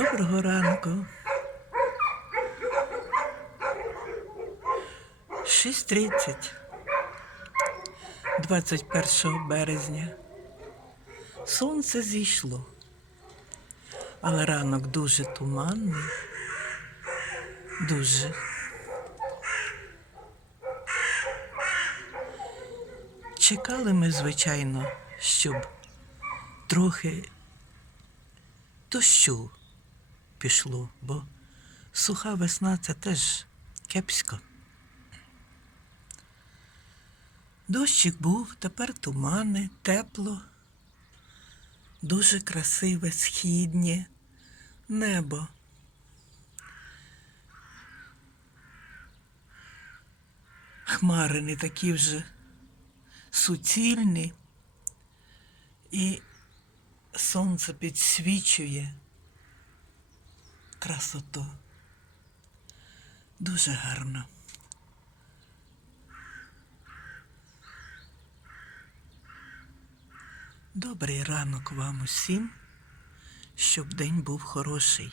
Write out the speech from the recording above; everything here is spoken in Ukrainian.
Доброго ранку. 6.30. 21 березня. Сонце зійшло, але ранок дуже туманний. Дуже. Чекали ми, звичайно, щоб трохи дощу пішло, бо суха весна це теж кепсько. Дощик був, тепер тумани, тепло, дуже красиве східнє небо. Хмари не такі вже суцільні, і сонце підсвічує красоту. Дуже гарно. Добрий ранок вам усім, щоб день був хороший.